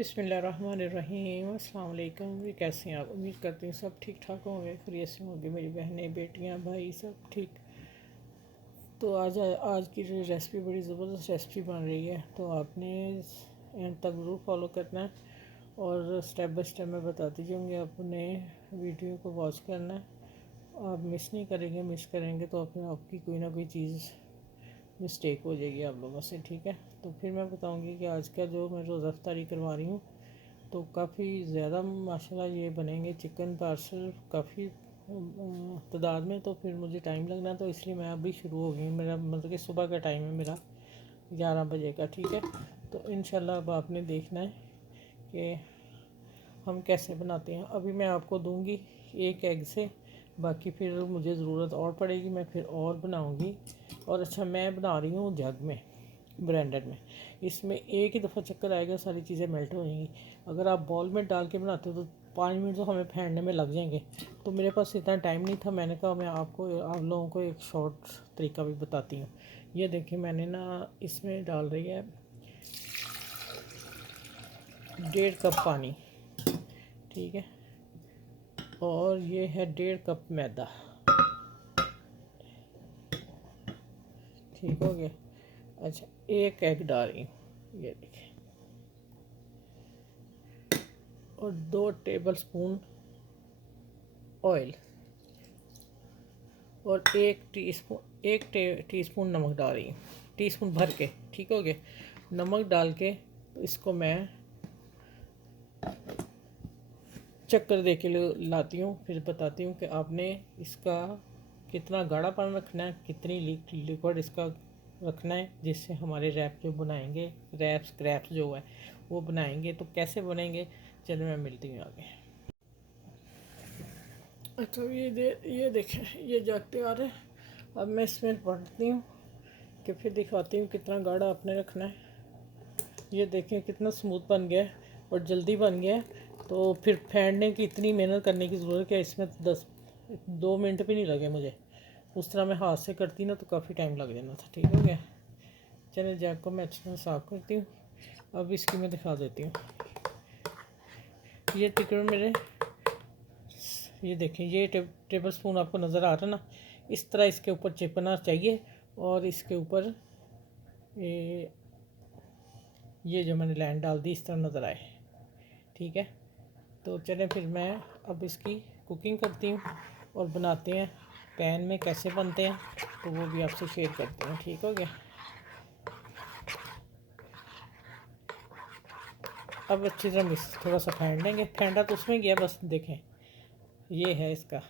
बिस्मिल्लाहिर्रहमानिर्रहीम। अस्सलाम वालेकुम। कैसे हैं आप? उम्मीद करती हूँ सब ठीक ठाक होंगे, खैरियत से होंगे। मेरी बहनें, बेटियाँ, भाई सब ठीक। तो आज की जो रेसिपी बड़ी ज़बरदस्त रेसिपी बन रही है, तो आपने एंड तक ज़रूर फॉलो करना है और स्टेप बाय स्टेप मैं बताती जाऊँगी। अपने वीडियो को वॉच करना है। आप मिस नहीं करेंगे, मिस करेंगे तो फिर आपकी कोई ना कोई चीज़ मिस्टेक हो जाएगी आप लोगों से, ठीक है। तो फिर मैं बताऊंगी कि आज का जो मैं रोज़ा अफ्तारी करवा रही हूँ, तो काफ़ी ज़्यादा माशाल्लाह ये बनेंगे चिकन पार्सल काफ़ी तादाद में। तो फिर मुझे टाइम लगना, तो इसलिए मैं अभी शुरू हो गई। मेरा मतलब कि सुबह का टाइम है मेरा 11 बजे का, ठीक है। तो इंशाल्लाह अब आपने देखना है कि हम कैसे बनाते हैं। अभी मैं आपको दूंगी एक एग से, बाकी फिर मुझे ज़रूरत और पड़ेगी, मैं फिर और बनाऊंगी। और अच्छा, मैं बना रही हूँ जग में, ब्लेंडर में। इसमें एक ही दफ़ा चक्कर आएगा, सारी चीज़ें मेल्ट हो जाएंगी। अगर आप बॉल में डाल के बनाते हो तो 5 मिनट तो हमें फेंटने में लग जाएंगे। तो मेरे पास इतना टाइम नहीं था, मैंने कहा मैं आप लोगों को एक शॉर्ट तरीका भी बताती हूँ। ये देखिए, मैंने ना इसमें डाल रही है 1.5 कप पानी, ठीक है। और ये है 1.5 कप मैदा, ठीक हो गया। अच्छा, एक एग डाल रही हूँ, ये देखिए। और 2 टेबल स्पून ऑयल और एक टीस्पून नमक डाल रही हूँ, टीस्पून भर के, ठीक हो गया। नमक डाल के तो इसको मैं चक्कर दे के लाती हूँ, फिर बताती हूँ कि आपने इसका कितना गाढ़ापन रखना है, कितनी लिक्विड इसका रखना है, जिससे हमारे रैप जो बनाएंगे, क्रैप्स जो है वो बनाएंगे। तो कैसे बनेंगे, चलो मैं मिलती हूँ आगे। अच्छा, ये देखें, ये जग तैयार है। अब मैं इसमें पढ़ती हूँ कि फिर दिखाती हूँ कितना गाढ़ा आपने रखना है। ये देखें कितना स्मूथ बन गया है और जल्दी बन गया है। तो फिर फेंटने की इतनी मेहनत करने की ज़रूरत है, इसमें 2 मिनट भी नहीं लगे मुझे। उस तरह मैं हाथ से करती ना तो काफ़ी टाइम लग जाना था, ठीक हो गया। चलिए, जग को मैं अच्छी तरह साफ़ करती हूँ। अब इसकी मैं दिखा देती हूँ। ये तकरीबन मेरे, ये देखें, ये टेबल स्पून आपको नज़र आ रहा है ना, इस तरह इसके ऊपर चिपकना चाहिए। और इसके ऊपर ये जो मैंने लैंड डाल दी, इस तरह नज़र आए, ठीक है। तो चलें फिर मैं अब इसकी कुकिंग करती हूँ और बनाते हैं पैन में कैसे बनते हैं, तो वो भी आपसे शेयर करते हैं, ठीक हो गया। अब अच्छी तरह मिक्स थोड़ा सा फेंट लेंगे। फेंटा तो उसमें गया, बस देखें ये है इसका।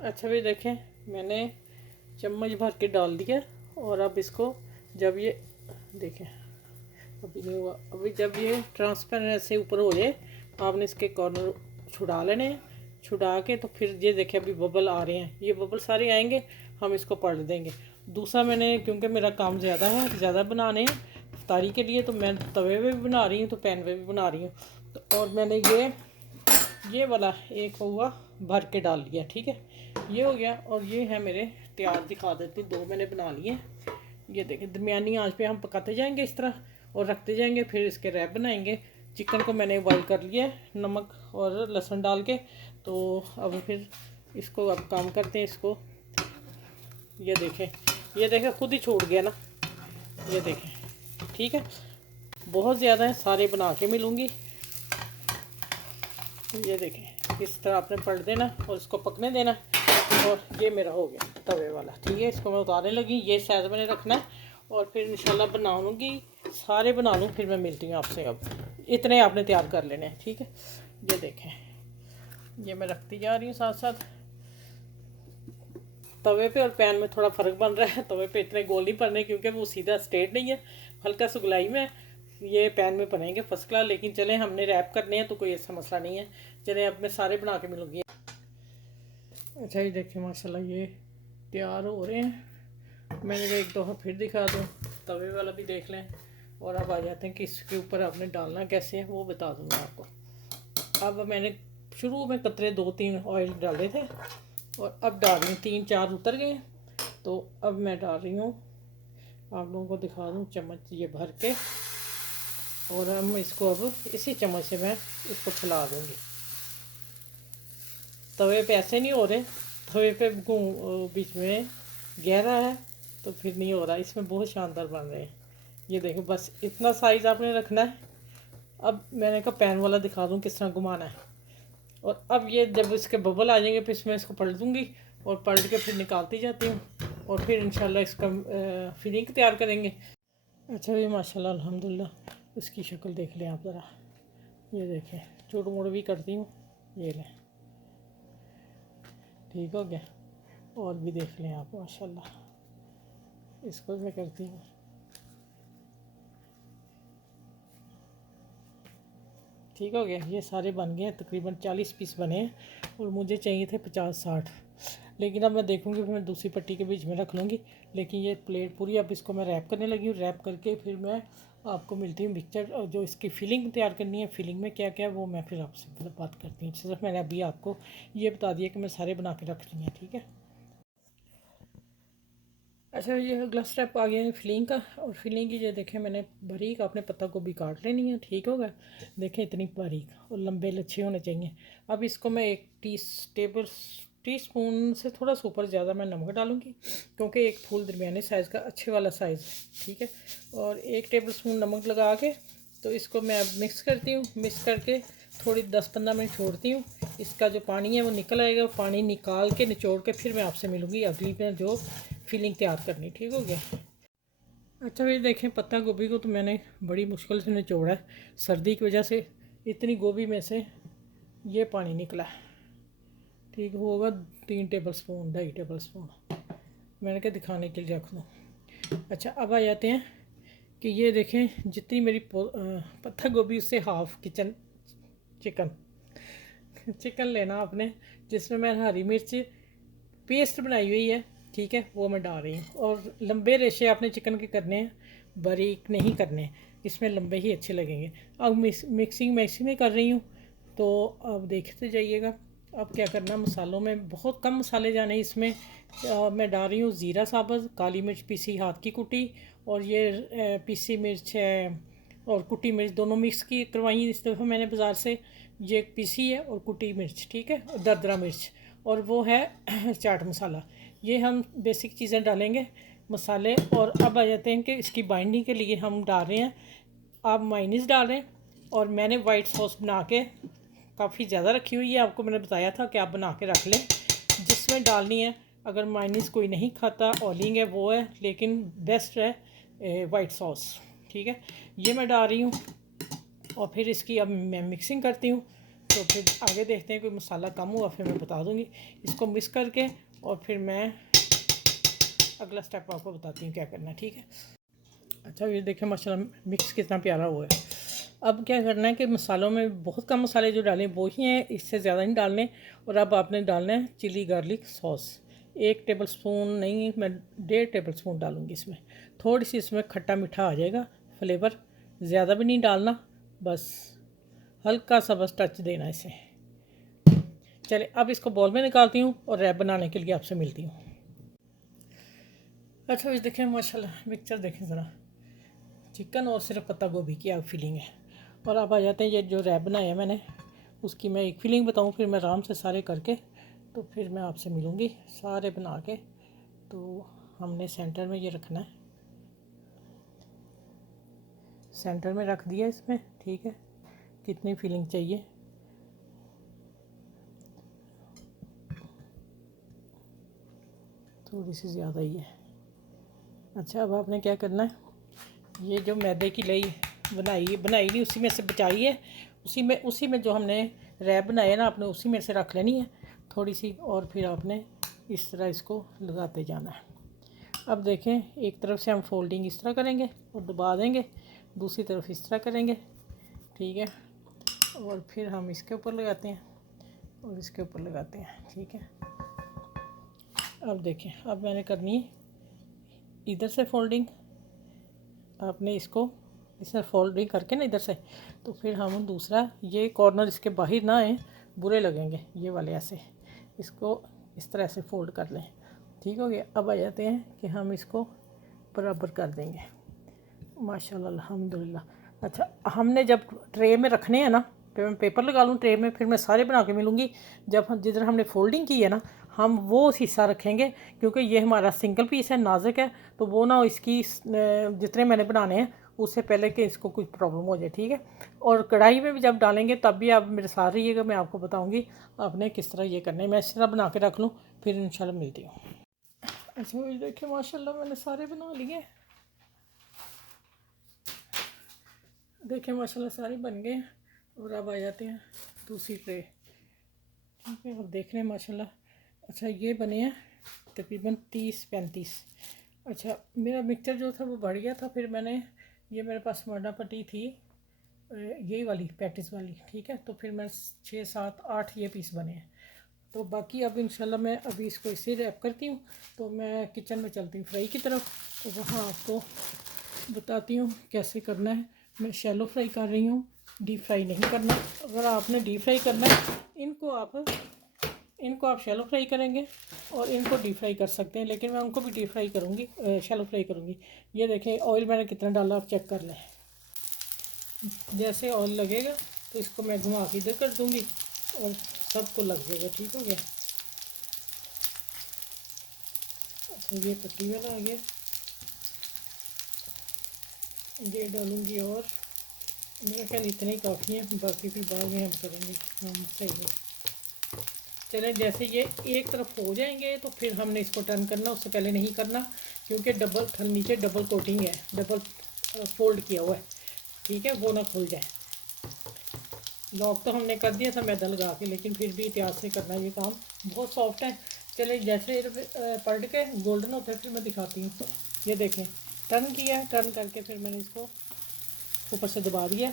अच्छा भी देखें, मैंने चम्मच भर के डाल दिया। और अब इसको जब ये देखें, अभी नहीं हुआ, अभी जब ये ट्रांसपेरेंट से ऊपर हो जाए, आपने इसके कॉर्नर छुड़ा लेने हैं। छुड़ा के तो फिर ये देखें, अभी बबल आ रहे हैं, ये बबल सारे आएंगे, हम इसको पलट देंगे। दूसरा, मैंने क्योंकि मेरा काम ज़्यादा है, ज़्यादा बनाने हैं इफ्तारी के लिए, तो मैं तवे पे भी बना रही हूँ तो पैन पे भी बना रही हूँ। तो और मैंने ये वाला एक हुआ भर के डाल लिया, ठीक है। ये हो गया। और ये है मेरे तैयार, दिखा देती हूँ, 2 मैंने बना लिए। ये देखें, दरमियानी आंच पे हम पकाते जाएंगे इस तरह और रखते जाएंगे, फिर इसके रैप बनाएंगे। चिकन को मैंने बॉईल कर लिया नमक और लहसुन डाल के। तो अब फिर इसको अब काम करते हैं इसको। ये देखें खुद ही छूट गया ना, ये देखें, ठीक है। बहुत ज़्यादा है, सारे बना के मिलूँगी। ये देखें, इस तरह आपने पलट देना और इसको पकने देना। और ये मेरा हो गया तवे वाला, ठीक है। इसको मैं उतारने लगी, ये साइज मैंने रखना है और फिर इंशाल्लाह बनाऊंगी, सारे बना लूँ, फिर मैं मिलती हूँ आपसे। अब इतने आपने तैयार कर लेने हैं, ठीक है। ये देखें, ये मैं रखती जा रही हूँ साथ साथ। तवे पे और पैन में थोड़ा फ़र्क बन रहा है। तवे पे इतने गोल नहीं पड़ने, क्योंकि वो सीधा स्ट्रेट नहीं है, हल्का सा गुलाई में। ये पैन में बनेंगे फर्स्ट क्लास। लेकिन चलें, हमने रैप करने हैं तो कोई ऐसा मसला नहीं है। चलें, अब मैं सारे बना के मिलूँगी। अच्छा, ये देखें माशाल्लाह ये तैयार हो रहे हैं। मैंने कहा एक दफ़ा फिर दिखा दूँ, तवे वाला भी देख लें। और अब आ जाते हैं कि इसके ऊपर आपने डालना कैसे है, वो बता दूँगा आपको। अब मैंने शुरू में कतरे 2-3 ऑयल डाले थे और अब डाल रही हूँ, 3-4 उतर गए। तो अब मैं डाल रही हूँ, आप लोगों को दिखा दूँ चम्मच ये भर के, और हम इसको अब इसी चम्मच से मैं इसको फैला दूँगी। तवे पे ऐसे नहीं हो रहे, तवे पे बीच में गहरा है तो फिर नहीं हो रहा, इसमें बहुत शानदार बन रहे हैं। ये देखो, बस इतना साइज़ आपने रखना है। अब मैंने कहा पैन वाला दिखा दूँ किस तरह घुमाना है। और अब ये जब इसके बबल आ जाएंगे फिर इसमें इसको पलट दूँगी, और पलट के फिर निकालती जाती हूँ, और फिर इंशाल्लाह इसका फिलिंग तैयार करेंगे। अच्छा जी, माशाल्लाह अल्हम्दुलिल्लाह, इसकी शक्ल देख लें आप ज़रा। ये देखें, चूड़ मुड़ भी करती हूँ, ये लें, ठीक हो गया। और भी देख लें आप, माशाल्लाह, इसको मैं करती हूँ। ठीक हो गया, ये सारे बन गए हैं, तकरीबन 40 पीस बने हैं, और मुझे चाहिए थे 50-60। लेकिन अब मैं देखूँगी, फिर मैं दूसरी पट्टी के बीच में रख लूँगी। लेकिन ये प्लेट पूरी, अब इसको मैं रैप करने लगी हूँ। रैप करके फिर मैं आपको मिलती हूँ मिक्सचर, और जो इसकी फिलिंग तैयार करनी है, फिलिंग में क्या क्या है वो मैं फिर आपसे बात करती हूँ। सिर्फ मैंने अभी आपको ये बता दिया कि मैं सारे बना के रख ली हैं, ठीक है। अच्छा, ये अगला स्टेप आ गया है फिलिंग का। और फिलिंग की ये देखें, मैंने बारीक अपने पत्ता गोभी काट लेनी है, ठीक होगा। देखें इतनी बारीक और लंबे लच्छे होने चाहिए। अब इसको मैं एक टी स्पून से थोड़ा सा ऊपर ज़्यादा मैं नमक डालूँगी, क्योंकि एक फूल दरमियाने साइज़ का अच्छे वाला साइज़, ठीक है। और 1 टेबल स्पून नमक लगा के तो इसको मैं अब मिक्स करती हूँ। मिक्स करके थोड़ी 10-15 मिनट छोड़ती हूँ। इसका जो पानी है वो निकल आएगा, वो पानी निकाल के निचोड़ के फिर मैं आपसे मिलूँगी अगली में जो फिलिंग तैयार करनी, ठीक हो गया। अच्छा भाई देखें, पत्ता गोभी को तो मैंने बड़ी मुश्किल से निचोड़ा है, सर्दी की वजह से इतनी गोभी में से ये पानी निकला है, ठीक होगा 3 टेबल स्पून 2.5 टेबल स्पून, मैंने क्या दिखाने के लिए रख दूँ। अच्छा, अब आ जाते हैं कि ये देखें, जितनी मेरी पत्ता गोभी उससे हाफ चिकन चिकन लेना आपने, जिसमें मैं हरी मिर्च पेस्ट बनाई हुई है, ठीक है, वो मैं डाल रही हूँ। और लंबे रेशे आपने चिकन के करने हैं, बारीक नहीं करने, इसमें लंबे ही अच्छे लगेंगे। अब मिक्सिंग मैं इसी में कर रही हूँ, तो अब देखते जाइएगा। अब क्या करना, मसालों में बहुत कम मसाले जाने इसमें। मैं डाल रही हूँ ज़ीरा साबुत, काली मिर्च पीसी हाथ की कुटी, और ये पीसी मिर्च है और कुटी मिर्च दोनों मिक्स की करवाई इस दफ़ा मैंने बाज़ार से। ये पीसी है और कुटी मिर्च, ठीक है, और दरदरा मिर्च, और वो है चाट मसाला। ये हम बेसिक चीज़ें डालेंगे मसाले। और अब आ जाते हैं कि इसकी बाइंडिंग के लिए हम डाल रहे हैं, आप माइनीस डाल रहे हैं। और मैंने वाइट सॉस बना के काफ़ी ज़्यादा रखी हुई है, आपको मैंने बताया था कि आप बना के रख लें जिसमें डालनी है। अगर माइनीस कोई नहीं खाता, ऑयलिंग है वो है, लेकिन बेस्ट है वाइट सॉस, ठीक है। ये मैं डाल रही हूँ, और फिर इसकी अब मैं मिक्सिंग करती हूँ। तो फिर आगे देखते हैं, कोई मसाला कम हुआ फिर मैं बता दूँगी। इसको मिक्स करके और फिर मैं अगला स्टेप आपको बताती हूँ क्या करना है, ठीक है। अच्छा, ये देखें माशाल्लाह मिक्स कितना प्यारा हुआ है। अब क्या करना है कि मसालों में बहुत कम मसाले जो डालें वो ही हैं, इससे ज़्यादा नहीं डालने। और अब आपने डालना है chilli garlic sauce, 1 tablespoon नहीं, मैं 1.5 टेबल स्पून डालूँगी इसमें। थोड़ी सी इसमें खट्टा मीठा आ जाएगा फ्लेवर, ज़्यादा भी नहीं डालना, बस हल्का सा बस टच देना इसे। चले, अब इसको बॉल में निकालती हूँ और रैप बनाने के लिए आपसे मिलती हूँ। अच्छा, इस देखें माशाल्लाह मिक्सचर देखें ज़रा, चिकन और सिर्फ पत्ता गोभी की अब फिलिंग है। और अब आ जाते हैं ये जो रैप बनाया है मैंने, उसकी मैं एक फिलिंग बताऊँ, फिर मैं आराम से सारे करके तो फिर मैं आपसे मिलूँगी सारे बना के। तो हमने सेंटर में ये रखना है, सेंटर में रख दिया इसमें, ठीक है। कितनी फिलिंग चाहिए, थोड़ी सी ज़्यादा ही है। अच्छा, अब आपने क्या करना है, ये जो मैदे की लई बनाई नहीं, उसी में से बचाई है, उसी में जो हमने रैप बनाए ना, आपने उसी में से रख लेनी है थोड़ी सी, और फिर आपने इस तरह इसको लगाते जाना है। अब देखें, एक तरफ से हम फोल्डिंग इस तरह करेंगे और दबा देंगे, दूसरी तरफ इस तरह करेंगे, ठीक है। और फिर हम इसके ऊपर लगाते हैं और इसके ऊपर लगाते हैं, ठीक है। अब देखें, अब मैंने करनी है इधर से फोल्डिंग, आपने इसको इस तरह फोल्डिंग करके ना इधर से, तो फिर हम दूसरा ये कॉर्नर इसके बाहर ना आए, बुरे लगेंगे ये वाले, ऐसे इसको इस तरह से फोल्ड कर लें। ठीक हो गया। अब आ जाते हैं कि हम इसको बराबर कर देंगे। माशाल्लाह अल्हम्दुलिल्लाह। अच्छा, हमने जब ट्रे में रखने हैं ना, फिर मैं पेपर लगा लूँ ट्रे में, फिर मैं सारे बना के मिलूँगी। जब हम जिधर हमने फोल्डिंग की है ना, हम वो हिस्सा रखेंगे, क्योंकि ये हमारा सिंगल पीस है, नाजुक है, तो वो ना इसकी जितने मैंने बनाने हैं उससे पहले कि इसको कुछ प्रॉब्लम हो जाए, ठीक है। और कढ़ाई में भी जब डालेंगे तब भी आप मेरे साथ रहिएगा, मैं आपको बताऊँगी आपने किस तरह ये करना है। मैं इस तरह बना के रख लूँ, फिर इंशाल्लाह मिलती हूँ। अच्छा, ये देखिए माशाल्लाह मैंने सारे बना लिए। देखिए माशाल्लाह सारे बन गए हैं। और अब आ जाते हैं दूसरी ट्रे, ठीक है। अब देख रहे हैं माशाल्लाह। अच्छा, ये बने हैं तकरीबन 30-35। अच्छा, मेरा मिक्सचर जो था वो बढ़ गया था, फिर मैंने ये मेरे पास मर्डा पट्टी थी, यही वाली पैटिस वाली, ठीक है। तो फिर मैं 6-7-8 ये पीस बने हैं। तो बाकी अब इंशाल्लाह मैं अभी इसको इसे रैप करती हूँ, तो मैं किचन में चलती हूँ फ्राई की तरफ, तो वहाँ आपको बताती हूँ कैसे करना है। मैं शैलो फ्राई कर रही हूँ, डीप फ्राई नहीं करना। अगर आपने डीप फ्राई करना है, इनको आप शैलो फ्राई करेंगे और इनको डीप फ्राई कर सकते हैं, लेकिन मैं उनको भी डीप फ्राई करूँगी, शैलो फ्राई करूँगी। ये देखें ऑयल मैंने कितना डाला, आप चेक कर लें। जैसे ऑयल लगेगा तो इसको मैं घुमा के इधर कर दूँगी और सबको लग जाएगा, ठीक हो गया। तो ये पट्टी वाला आ गया, ये डालूँगी और मेरा ख्याल इतने ही काफ़ी है, बाकी फिर बाद में हम करेंगे। हम सही है। चलें, जैसे ये एक तरफ हो जाएंगे तो फिर हमने इसको टर्न करना, उससे पहले नहीं करना, क्योंकि डबल नीचे डबल कोटिंग है, डबल फोल्ड किया हुआ है, ठीक है, वो ना खुल जाए। लॉक तो हमने कर दिया था मैदा लगा के, लेकिन फिर भी एहतियात से करना, ये काम बहुत सॉफ्ट है। चले, जैसे पलट के गोल्डन होता है फिर मैं दिखाती हूँ। ये देखें, टर्न किया है, टर्न करके फिर मैंने इसको ऊपर से दबा दिया।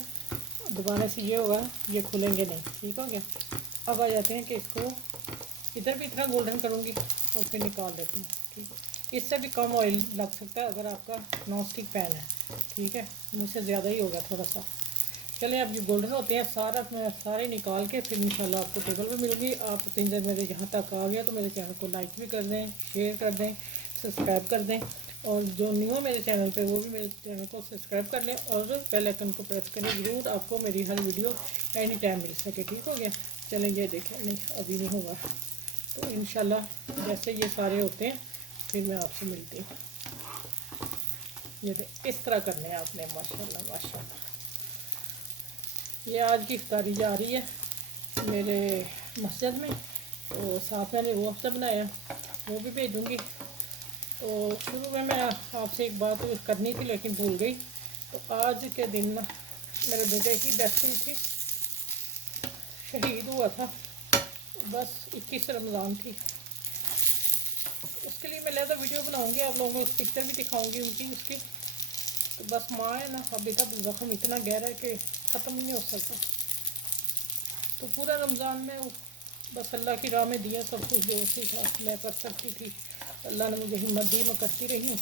दबाने से ये होगा, ये खुलेंगे नहीं, ठीक हो गया। अब आ जाते हैं कि इसको इधर भी इतना गोल्डन करूँगी और फिर निकाल देती हूँ, ठीक है। इससे भी कम ऑयल लग सकता है अगर आपका नॉन स्टिक पैन है, ठीक है। मुझसे ज़्यादा ही होगा थोड़ा सा। चलें, अब ये गोल्डन होते हैं, मैं सारे निकाल के फिर इंशाल्लाह आपको टेबल पे मिलूँगी। आप तीन जब मेरे यहाँ तक आ गया तो मेरे चैनल को लाइक भी कर दें, शेयर कर दें, सब्सक्राइब कर दें, और जो न्यू है मेरे चैनल पे वो भी मेरे चैनल को सब्सक्राइब कर लें और बेल आइकन को प्रेस करें ज़रूर, आपको मेरी हर वीडियो एनी टाइम मिल सके, ठीक हो गया। चलें, ये देखें, नहीं अभी नहीं होगा, तो इंशाल्लाह जैसे ये सारे होते हैं फिर मैं आपसे मिलती हूँ। ये इस तरह करने हैं आपने, माशाल्लाह माशाल्लाह। ये आज की इफ्तारी जा रही है मेरे मस्जिद में, तो साथ मैंने वो हफ्ता बनाया, वो भी भेजूँगी। तो शुरू में मैं आपसे एक बात करनी थी लेकिन भूल गई। तो आज के दिन मेरे बेटे की डेथ हुई थी, शहीद हुआ था, बस 21 रमज़ान थी। उसके लिए मैं लहदा वीडियो बनाऊंगी, आप लोगों को पिक्चर भी दिखाऊंगी उनकी उसकी। तो बस माँ है ना, अभी तक ज़ख्म इतना गहरा है कि ख़त्म ही नहीं हो सकता। तो पूरा रमज़ान में बस अल्लाह की राह में दिया सब कुछ जो उसी था मैं कर सकती थी, अल्लाह ने मुझे हिम्मत दी, मैं करती रही हूँ।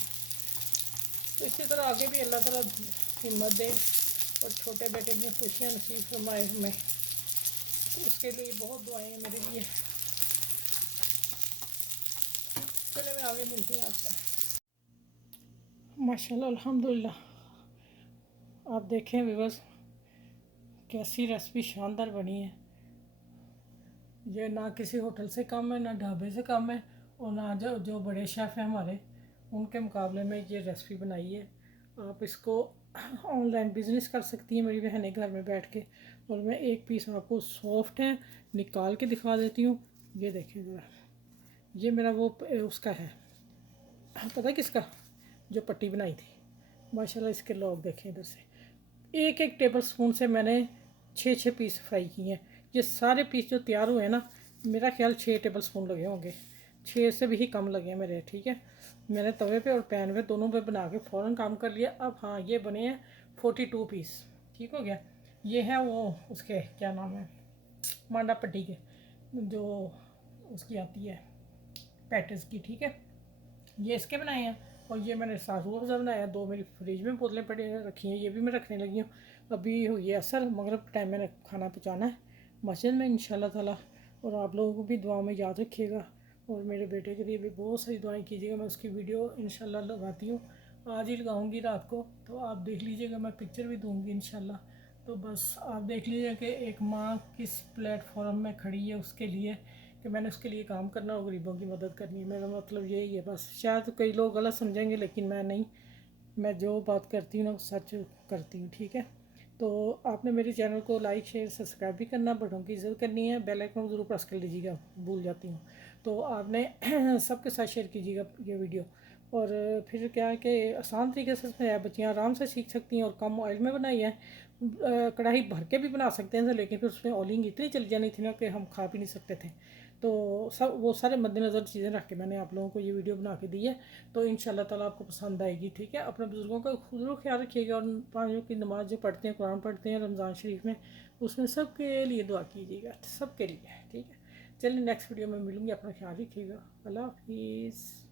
तो इसी तरह आगे भी अल्लाह ताला हिम्मत दे और छोटे बेटे की खुशियाँ नसीब फरमाए हमें, तो उसके लिए बहुत दुआएं हैं मेरे लिए। चले, मैं आगे मिलती हूँ आपसे। माशाल्लाह अल्हम्दुलिल्लाह। आप देखें व्यूअर्स, कैसी रेसिपी शानदार बनी है। ये ना किसी होटल से कम है, ना ढाबे से कम है, और ना जो बड़े शेफ़ हैं हमारे उनके मुकाबले में ये रेसिपी बनाई है। आप इसको ऑनलाइन बिज़नेस कर सकती हैं मेरी बहनें घर में बैठ के। और मैं एक पीस आपको सॉफ्ट है निकाल के दिखा देती हूँ। ये देखिए ज़रा, ये मेरा वो उसका है, पता है किसका, जो पट्टी बनाई थी। माशाल्लाह इसके लोग देखें इधर से, एक एक टेबल स्पून से मैंने 6-6 पीस फ्राई किए हैं। ये सारे पीस जो तैयार हुए हैं ना, मेरा ख्याल 6 टेबल स्पून लगे होंगे, 6 से भी कम लगे हैं मेरे, ठीक है। मैंने तवे पे और पैन पे दोनों पे बना के फ़ौरन काम कर लिया। अब हाँ, ये बने हैं 42 पीस, ठीक हो गया। ये है वो उसके क्या नाम है, मांडा पट्टी के, जो उसकी आती है पैटिस की, ठीक है। ये इसके बनाए हैं, और ये मैंने सासू अफ़ज़ा बनाया। दो मेरी फ्रिज में बोतलें पड़ी रखी हैं, ये भी मैं रखने लगी हूँ। अभी हुई है असर, मगरिब के टाइम मैंने खाना पहुँचाना है मस्जिद में इंशाल्लाह ताला। और आप लोगों को भी दुआ में याद रखिएगा, और मेरे बेटे के लिए भी बहुत सारी दुआएं कीजिएगा। मैं उसकी वीडियो इंशाल्लाह लगाती हूँ, आज ही लगाऊंगी रात को, तो आप देख लीजिएगा। मैं पिक्चर भी दूंगी इंशाल्लाह। तो बस आप देख लीजिए कि एक माँ किस प्लेटफॉर्म में खड़ी है उसके लिए, कि मैंने उसके लिए काम करना और गरीबों की मदद करनी है। मेरा मतलब यही है बस। शायद कई लोग गलत समझेंगे, लेकिन मैं नहीं, मैं जो बात करती हूँ ना सच करती हूँ, ठीक है। तो आपने मेरे चैनल को लाइक शेयर सब्सक्राइब भी करना, बटन की इज्जत करनी है, बेल आइकन ज़रूर प्रेस कर लीजिएगा, भूल जाती हूँ। तो आपने सबके साथ शेयर कीजिएगा ये वीडियो। और फिर क्या है कि आसान तरीके से इसमें है, बच्चियाँ आराम से सीख सकती हैं। और कम ऑयल में बनाई है, कढ़ाई भर के भी बना सकते हैं, लेकिन फिर उसमें ऑयलिंग इतनी चली जानी थी ना कि हम खा भी नहीं सकते थे। तो सब वो सारे मद्देनज़र चीज़ें रख के मैंने आप लोगों को ये वीडियो बना के दी है। तो इंशाल्लाह ताला आपको पसंद आएगी, ठीक है। अपने बुज़ुर्गों का ज़रूर ख्याल रखिएगा, और पाँचों की नमाज़ जो पढ़ते हैं, कुरान पढ़ते हैं रमज़ान शरीफ में, उसमें सबके लिए दुआ कीजिएगा, सबके लिए, ठीक है। चलिए नेक्स्ट वीडियो में मिलूँगी, अपना ख्याल रखिएगा। अल्लाह हाफिज़।